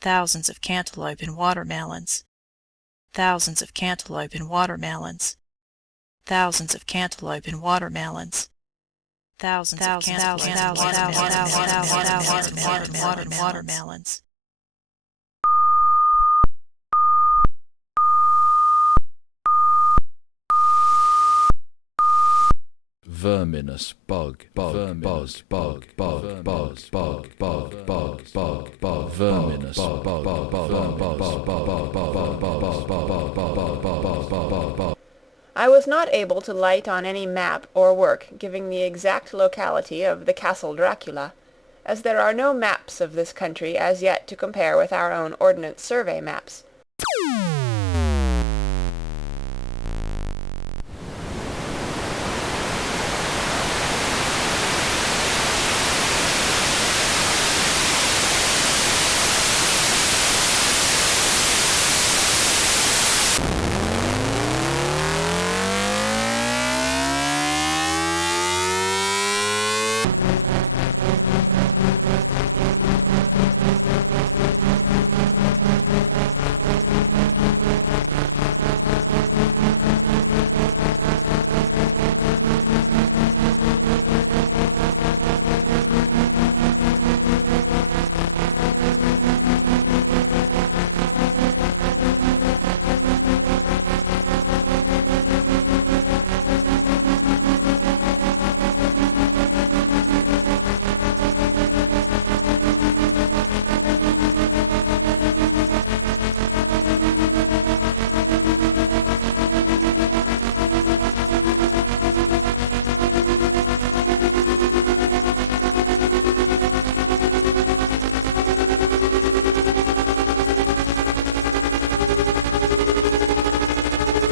Thousands of cantaloupe and watermelons. Thousands of cantaloupe and watermelons. Thousands of cantaloupe and watermelons. Thousands of cantaloupe and watermelons. Verminous bug, bug, buzz, bug, bug, buzz, bug, bug, bug, bug, bug, verminous bug, bug, bug, bug, bug. I was not able to light on any map or work giving the exact locality of the Castle Dracula, as there are no maps of this country as yet to compare with our own Ordnance Survey maps.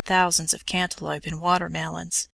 Thousands of cantaloupe and watermelons.